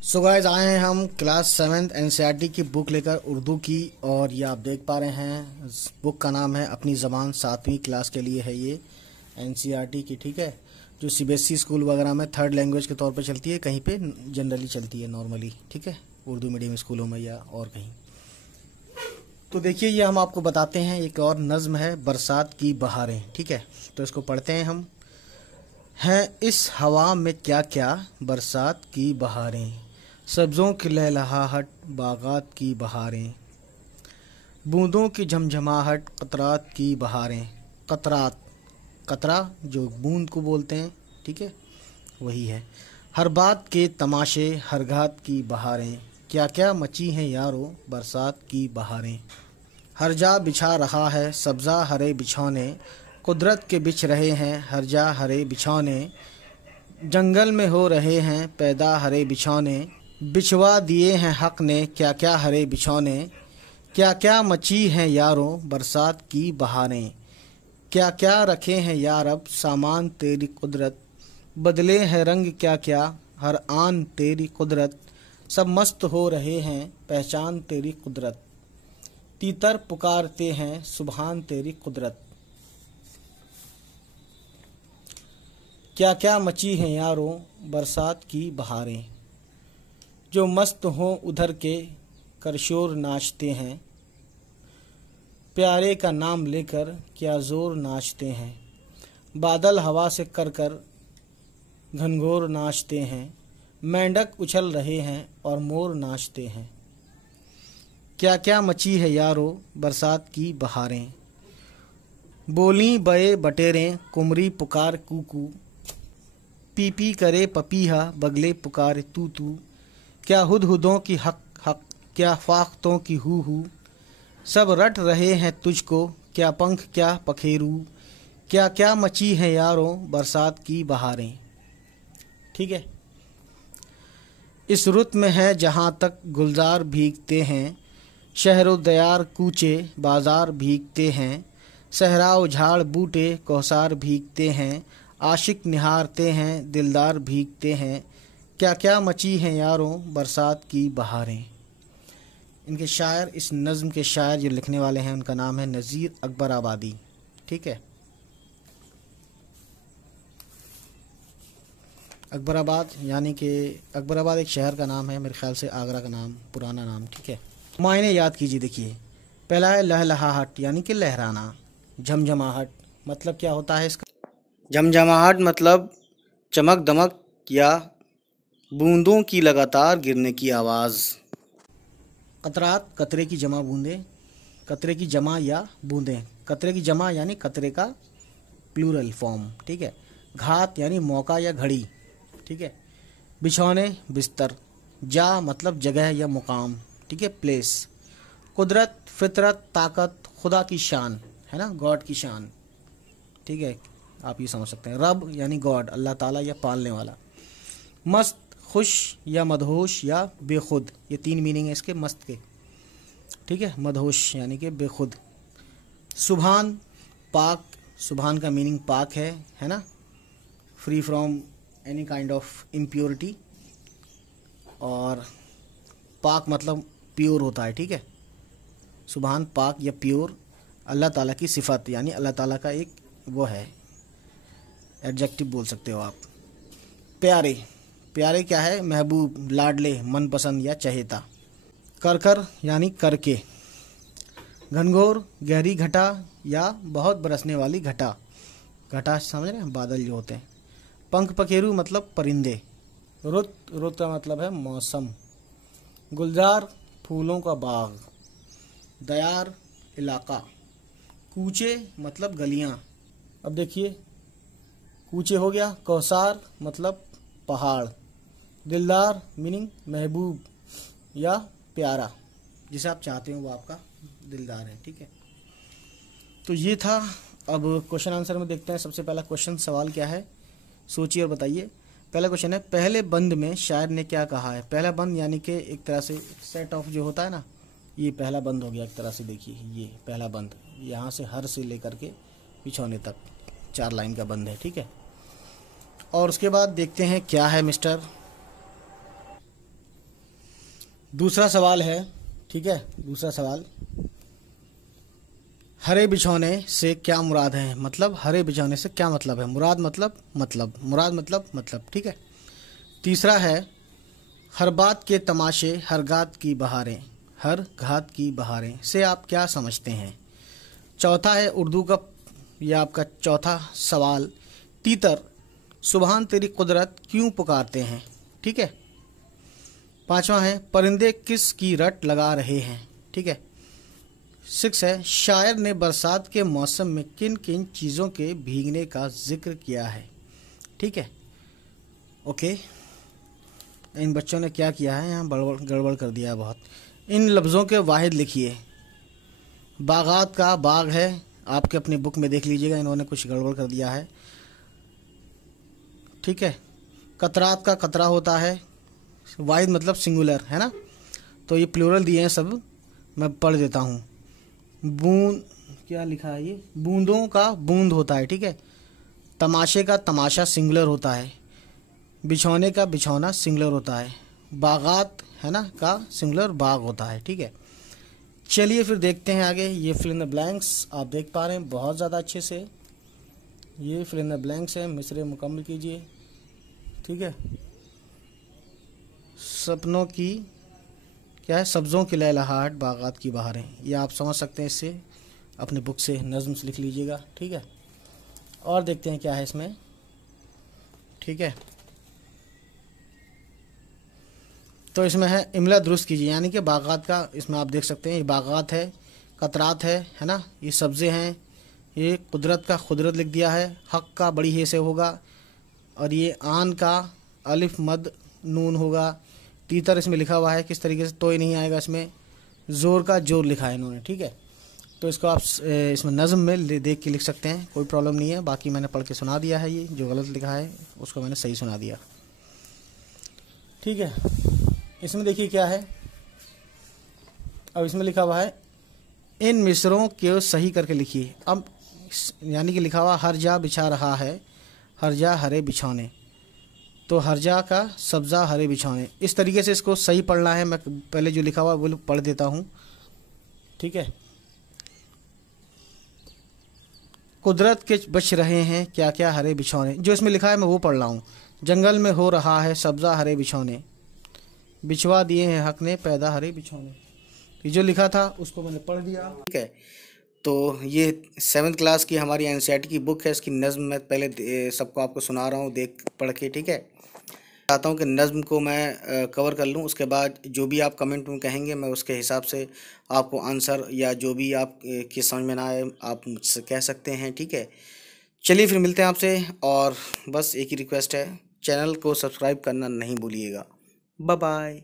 So guys आए हैं हम क्लास 7th एनसीईआरटी की बुक लेकर उर्दू की। और ये आप देख पा रहे हैं इस बुक का नाम है अपनी ज़बान। 7वीं क्लास के लिए है ये एनसीईआरटी की, ठीक है, जो सीबीएसई स्कूल वगैरह में थर्ड लैंग्वेज के तौर पे चलती है, कहीं पे जनरली चलती है नॉर्मली, ठीक है, उर्दू मीडियम स्कूलों में या और कहीं। तो देखिए ये हम आपको बताते हैं, एक और नज़्म है बरसात की बहारें, ठीक है। तो इसको पढ़ते हैं हम। हैं इस हवा में क्या क्या बरसात की बहारें, सब्ज़ों की लहलहाहट बागात की बहारें, बूंदों की झमझमाहट कतरात की बहारें। कतरात, कतरा जो बूंद को बोलते हैं, ठीक है, वही है। हर बात के तमाशे हर घात की बहारें, क्या क्या मची हैं यारों बरसात की बहारें। हर जा बिछा रहा है सब्ज़ा हरे बिछौने, कुदरत के बिछ रहे हैं हर जा हरे बिछौने, जंगल में हो रहे हैं पैदा हरे बिछौने, बिछवा दिए हैं हक ने क्या क्या हरे बिछौने। क्या क्या मची हैं यारों बरसात की बहारें, क्या क्या रखे हैं यार अब सामान तेरी कुदरत, बदले हैं रंग क्या क्या हर आन तेरी कुदरत, सब मस्त हो रहे हैं पहचान तेरी कुदरत, तीतर पुकारते हैं सुभान तेरी कुदरत। क्या क्या मची हैं यारों बरसात की बहारें, जो मस्त हों उधर के करशोर नाचते हैं, प्यारे का नाम लेकर क्या जोर नाचते हैं, बादल हवा से कर कर घनघोर नाचते हैं, मेंढक उछल रहे हैं और मोर नाचते हैं। क्या क्या मची है यारों बरसात की बहारें, बोली बये बटेरें कुमरी पुकार कूकू, पी पी करे पपीहा बगले पुकार तू तू, क्या हुदहुदों की हक हक क्या फाख्तों की हू हू, सब रट रहे हैं तुझको क्या पंख क्या पखेरू, क्या क्या मची हैं यारों बरसात की बहारें, ठीक है। इस रुत में है जहाँ तक गुलजार भीगते हैं, शहरो दयार कूचे बाजार भीगते हैं, सहराव झाड़ बूटे कौसार भीगते हैं, आशिक निहारते हैं दिलदार भीगते हैं, क्या क्या मची हैं यारों बरसात की बहारें। इनके शायर, इस नज़्म के शायर जो लिखने वाले हैं उनका नाम है नज़ीर अकबर आबादी, ठीक है। अकबराबाद यानी कि अकबराबाद एक शहर का नाम है, मेरे ख्याल से आगरा का नाम, पुराना नाम, ठीक है। मायने याद कीजिए, देखिए पहला है लहलहाहट यानी कि लहराना, झमझमाहट मतलब क्या होता है इसका, झमझमाहट मतलब चमक दमक या बूंदों की लगातार गिरने की आवाज़। कतरात कतरे की जमा बूंदें, कतरे की जमा या बूंदें, कतरे की जमा यानी कतरे का प्लूरल फॉर्म, ठीक है। घात यानी मौका या घड़ी, ठीक है। बिछौने बिस्तर, जा मतलब जगह या मुकाम, ठीक है, प्लेस। कुदरत फितरत ताकत खुदा की शान, है ना, गॉड की शान, ठीक है, आप ये समझ सकते हैं। रब यानी गॉड, अल्लाह ताला या पालने वाला। मस्त खुश या मदहोश या बेखुद, ये तीन मीनिंग है इसके मस्त के, ठीक है। मदहोश यानी कि बेखुद। सुभान पाक, सुभान का मीनिंग पाक है ना, free from any kind of impurity, और पाक मतलब प्योर होता है, ठीक है। सुभान पाक या प्योर, अल्लाह ताला की सिफत यानी अल्लाह ताला का एक वो है, एडजेक्टिव बोल सकते हो आप। प्यारे, प्यारे क्या है, महबूब लाडले मनपसंद या चहेता। कर कर यानी करके। घनघोर गहरी घटा या बहुत बरसने वाली घटा, घटा समझ रहे हैं, बादल जो होते हैं। पंख पखेरू मतलब परिंदे। रुत, रुत का मतलब है मौसम। गुलजार फूलों का बाग। दयार इलाका। कूचे मतलब गलियां। अब देखिए कूचे हो गया। कौसार मतलब पहाड़। दिलदार मीनिंग महबूब या प्यारा, जिसे आप चाहते हो वो आपका दिलदार है, ठीक है। तो ये था। अब क्वेश्चन आंसर में देखते हैं। सबसे पहला क्वेश्चन, सवाल क्या है, सोचिए और बताइए। पहला क्वेश्चन है, पहले बंद में शायर ने क्या कहा है। पहला बंद यानी कि एक तरह से सेट ऑफ जो होता है ना, ये पहला बंद हो गया एक तरह से। देखिए ये पहला बंद, यहाँ से हर से लेकर के बिछौने तक 4 लाइन का बंद है, ठीक है। और उसके बाद देखते हैं क्या है मिस्टर दूसरा सवाल है, ठीक है, दूसरा सवाल, हरे बिछौने से क्या मुराद है? मतलब हरे बिछौने से क्या मतलब है? मुराद मतलब मुराद मतलब, ठीक है। तीसरा है, हर बात के तमाशे हर घात की बहारें, हर घात की बहारें से आप क्या समझते हैं? चौथा है उर्दू का, यह आपका चौथा सवाल, तीतर सुबहान तेरी कुदरत क्यों पुकारते हैं? ठीक है। पांचवा है, परिंदे किस की रट लगा रहे हैं? ठीक है। 6 है, शायर ने बरसात के मौसम में किन किन चीज़ों के भीगने का जिक्र किया है? ठीक है, ओके। इन बच्चों ने क्या किया है, यहाँ गड़बड़ कर दिया है बहुत। इन लफ्ज़ों के वाहिद लिखिए। बागात का बाग है, आपके अपनी बुक में देख लीजिएगा, इन्होंने कुछ गड़बड़ कर दिया है, ठीक है। कतरात का कतरा होता है, वाहिद मतलब सिंगुलर है ना, तो ये प्लूरल दिए हैं सब, मैं पढ़ देता हूँ। बूंद, क्या लिखा है ये, बूंदों का बूंद होता है, ठीक है। तमाशे का तमाशा सिंगुलर होता है, बिछौने का बिछौना सिंगुलर होता है, बागात है ना का सिंगुलर बाग होता है, ठीक है। चलिए फिर देखते हैं आगे। ये फिल इन द ब्लैंक्स आप देख पा रहे हैं बहुत ज़्यादा अच्छे से, ये फिल इन द ब्लैंक्स है, मिसरे मुकम्मल कीजिए, ठीक है। सपनों की क्या है, सब्ज़ों की लहलहाहट बागात की बहारें, ये आप समझ सकते हैं, इससे अपने बुक से नज़्म से लिख लीजिएगा, ठीक है। और देखते हैं क्या है इसमें, ठीक है। तो इसमें है इमला दुरुस्त कीजिए, यानी कि बागात का, इसमें आप देख सकते हैं ये बागात है, कतरात है ना, ये सब्ज़े हैं, ये कुदरत का खुदरत लिख दिया है, हक का बड़ी हे से होगा, और ये आन का अलिफ मद नून होगा। तीतर इसमें लिखा हुआ है किस तरीके से, तो ही नहीं आएगा इसमें, ज़ोर का जोर लिखा है इन्होंने, ठीक है। तो इसको आप इसमें नज़म में देख के लिख सकते हैं, कोई प्रॉब्लम नहीं है। बाकी मैंने पढ़ के सुना दिया है, ये जो गलत लिखा है उसको मैंने सही सुना दिया, ठीक है। इसमें देखिए क्या है, अब इसमें लिखा हुआ है इन मिसरों के सही करके लिखिए। अब यानी कि लिखा हुआ हर जा बिछा रहा है, हर जा हरे बिछौने, तो हर जा का सब्ज़ा हरे बिछौने, इस तरीके से इसको सही पढ़ना है। मैं पहले जो लिखा हुआ वो पढ़ देता हूँ, ठीक है। कुदरत के बच रहे हैं क्या क्या हरे बिछौने, जो इसमें लिखा है मैं वो पढ़ रहा हूँ। जंगल में हो रहा है सब्ज़ा हरे बिछौने, बिछवा दिए हैं हक ने पैदा हरे बिछौने, ये जो लिखा था उसको मैंने पढ़ दिया, ठीक है। तो ये 7th क्लास की हमारी एनसीईआरटी की बुक है, इसकी नज़्म मैं पहले सबको आपको सुना रहा हूँ देख पढ़ के, ठीक है। चाहता हूँ कि नज़्म को मैं कवर कर लूँ, उसके बाद जो भी आप कमेंट में कहेंगे मैं उसके हिसाब से आपको आंसर या जो भी आप की समझ में ना आए आप मुझसे कह सकते हैं, ठीक है। चलिए फिर मिलते हैं आपसे, और बस एक ही रिक्वेस्ट है, चैनल को सब्सक्राइब करना नहीं भूलिएगा। Bye bye.